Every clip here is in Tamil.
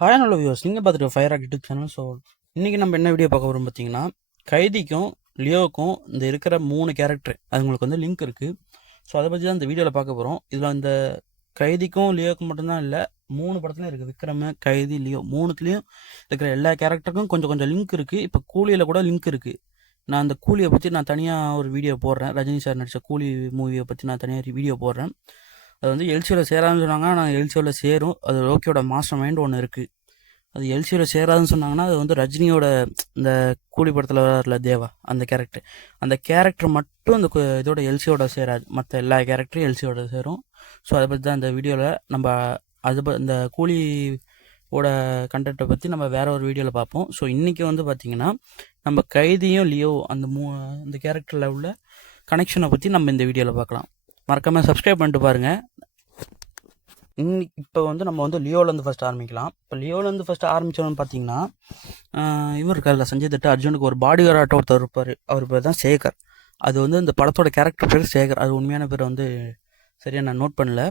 ஹாய் நல்ல வியூஸ், நீங்கள் பார்த்துட்டு ஃபயர் ஆக் யூடியூப் சேனல். ஸோ இன்றைக்கி நம்ம என்ன வீடியோ பார்க்க போகிறோம் பார்த்தீங்கன்னா, கைதிக்கும் லியோவுக்கும் இந்த இருக்கிற 3 கேரக்டர் அதுங்களுக்கு வந்து லிங்க் இருக்குது. ஸோ அதை பற்றி தான் இந்த வீடியோவில் பார்க்க போகிறோம். இதில் இந்த கைதிக்கும் லியோவுக்கும் மட்டும்தான் இல்லை, 3 படத்துலையும் இருக்குது. விக்ரம, கைதி, லியோ 3த்துலேயும் இருக்கிற எல்லா கேரக்டருக்கும் கொஞ்சம் கொஞ்சம் லிங்க் இருக்குது. இப்போ கூலியில் கூட லிங்க் இருக்குது. நான் அந்த கூலியை பற்றி நான் தனியாக ஒரு வீடியோ போடுறேன். ரஜினி சார் நடித்த கூலி மூவியை பற்றி நான் தனியாக வீடியோ போடுறேன். அது வந்து எல்சியில் சேராதுன்னு சொன்னாங்க, ஆனால் எல்சியில் சேரும். அது லோக்கியோட மாஸ்டர் மைண்ட் ஒன்று இருக்குது. அது எல்சியில் சேராதுன்னு சொன்னாங்கன்னா, அது வந்து ரஜினியோட இந்த கூலி படத்தில் வரல தேவா, அந்த கேரக்டர் மட்டும் இந்த இதோட எல்சியோட சேராது. மற்ற எல்லா கேரக்டரும் எல்சியோட சேரும். ஸோ அதை பற்றி தான் இந்த வீடியோவில் நம்ம இந்த கூலியோட கண்டென்ட்டை பற்றி நம்ம வேற ஒரு வீடியோவில் பார்ப்போம். ஸோ இன்றைக்கி வந்து பார்த்திங்கன்னா, நம்ம கைதியும் லியோ அந்த கேரக்டரில் உள்ள கனெக்ஷனை பற்றி நம்ம இந்த வீடியோவில் பார்க்கலாம். மறக்காமல் சப்ஸ்கிரைப் பண்ணிட்டு பாருங்கள். இப்போ வந்து நம்ம வந்து லியோலேருந்து ஃபஸ்ட் ஆரம்பிக்கலாம். இப்போ லியோலேருந்து ஃபஸ்ட்டு ஆரம்பித்தோன்னு பார்த்தீங்கன்னா, இவர் இருக்கார்ல சஞ்சய் தட், அர்ஜுனுக்கு ஒரு பாடி கார்டாக ஒருத்தர் இருப்பார். அவர் பேர் தான் சேகர். அது வந்து இந்த படத்தோட கேரக்டர் பேர் சேகர். அது உண்மையான பேர் வந்து சரியாக நான் நோட் பண்ணல.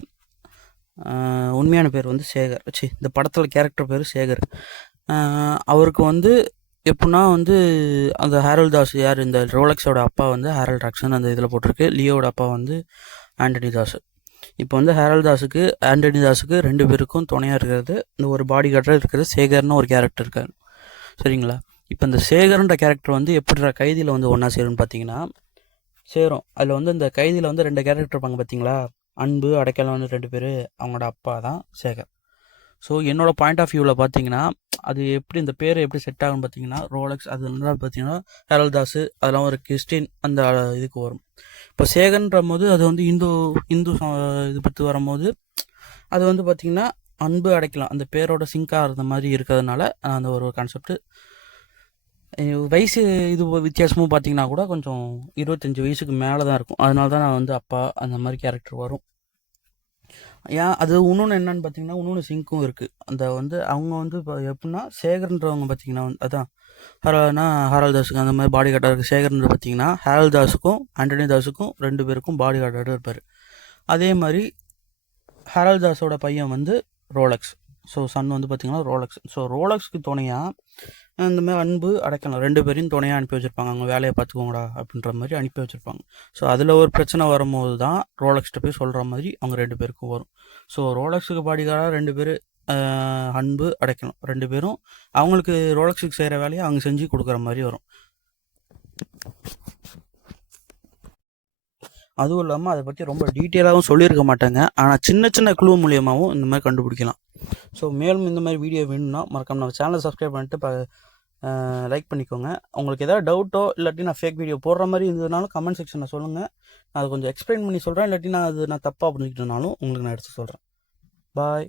உண்மையான பேர் வந்து சேகர். இந்த படத்தோட கேரக்டர் பேர் சேகர். அவருக்கு வந்து எப்படின்னா வந்து அந்த ஹேரல் தாஸ், யார் இந்த ரோலக்ஸோட அப்பா வந்து ஹேரல் ராக்சன் அந்த இதில் போட்டிருக்கு. லியோட அப்பா வந்து ஆண்டனி தாஸ். இப்போ வந்து ஹேரல் தாஸுக்கு ஆண்டனி தாஸுக்கு 2 பேருக்கும் துணையாக இருக்கிறது இந்த ஒரு பாடி கார்டாக இருக்கிறது சேகர்னு ஒரு கேரக்டர் இருக்காரு. சரிங்களா? இப்போ இந்த சேகர்ன்ற கேரக்டர் வந்து எப்படி கைதியில் வந்து ஒன்றா சேரும்னு பார்த்தீங்கன்னா சேரும். அதில் வந்து இந்த கைதியில் வந்து 2 கேரக்டர் இருப்பாங்க பார்த்தீங்களா, அன்பு, அடைக்கலம் வந்து 2 பேர், அவங்களோட அப்பா தான் சேகர். ஸோ என்னோடய பாயிண்ட் ஆஃப் வியூவில் பார்த்தீங்கன்னா, அது எப்படி இந்த பேர் எப்படி செட் ஆகும்னு பார்த்தீங்கன்னா, ரோலக்ஸ் அது வந்து பார்த்தீங்கன்னா ஹேரல் தாஸு அதெல்லாம் ஒரு கிறிஸ்டின் அந்த இதுக்கு வரும். இப்போ சேகர்ன்ற போது அது வந்து இந்து இது பற்றி வரும்போது அது வந்து பார்த்திங்கன்னா அன்பு அடைக்கலாம் அந்த பேரோட சிங்காக இருந்த மாதிரி இருக்கிறதுனால அந்த ஒரு கான்செப்ட்டு. வயசு இது வித்தியாசமும் பார்த்திங்கன்னா கூட கொஞ்சம் 25 வயசுக்கு மேலே தான் இருக்கும். அதனால தான் நான் வந்து அப்பா அந்த மாதிரி கேரக்டர் வரும். ஏன் அது இன்னொன்று என்னன்னு பார்த்தீங்கன்னா, இன்னொன்று சிங்க்கும் இருக்குது. அந்த வந்து அவங்க வந்து இப்போ எப்படின்னா சேகர்ன்றவங்க பார்த்தீங்கன்னா அதான் ஹேரல் தாஸுக்கு அந்த மாதிரி பாடி கார்டாக இருக்குது. சேகர்ன்ற பார்த்தீங்கன்னா ஹேரல் தாஸுக்கும் ஆண்டனி தாஸுக்கும் 2 பேருக்கும் பாடி கார்டாக இருப்பார். அதே மாதிரி ஹேரல் தாஸோட பையன் வந்து ரோலக்ஸ். ஸோ சன் வந்து பார்த்திங்கன்னா ரோலக்ஸ். ஸோ ரோலக்ஸ்க்கு துணையாக இந்த மாதிரி அன்பு அடைக்கலாம் 2 பேரையும் துணையாக அனுப்பி வச்சுருப்பாங்க. அவங்க வேலையை பார்த்துக்கோங்கடா அப்படின்ற மாதிரி அனுப்பி வச்சுருப்பாங்க. ஸோ அதில் ஒரு பிரச்சனை வரும்போது தான் ரோலக்ஸ்கிட்ட போய் சொல்கிற மாதிரி அவங்க 2 பேருக்கும் வரும். ஸோ ரோலக்ஸுக்கு பாடிகாராக 2 பேர், அன்பு அடைக்கணும் 2 பேரும் அவங்களுக்கு ரோலக்ஸுக்கு செய்கிற வேலையை அவங்க செஞ்சு கொடுக்குற மாதிரி வரும். அதுவும் இல்லாமல் அதை பற்றி ரொம்ப டீட்டெயிலாகவும் சொல்லியிருக்க மாட்டாங்க. ஆனால் சின்ன சின்ன குழு மூலியமாகவும் இந்த மாதிரி கண்டுபிடிக்கலாம். ஸோ மேலும் இந்த மாதிரி வீடியோ வேணும்னா மறக்காம நம்ம சேனலை சப்ஸ்கிரைப் பண்ணிட்டு லைக் பண்ணிக்கோங்க. உங்களுக்கு ஏதாவது டவுட்டோ இல்லாட்டி நான் ஃபேக் வீடியோ போடுற மாதிரி இருந்ததுனாலும் கமெண்ட் செக்ஷனில் சொல்லுங்கள். நான் அதை கொஞ்சம் எக்ஸ்பிளைன் பண்ணி சொல்கிறேன். இல்லாட்டி நான் தப்பாக புரிஞ்சுக்கிட்டனாலும் உங்களுக்கு நான் எடுத்து சொல்கிறேன். பாய்.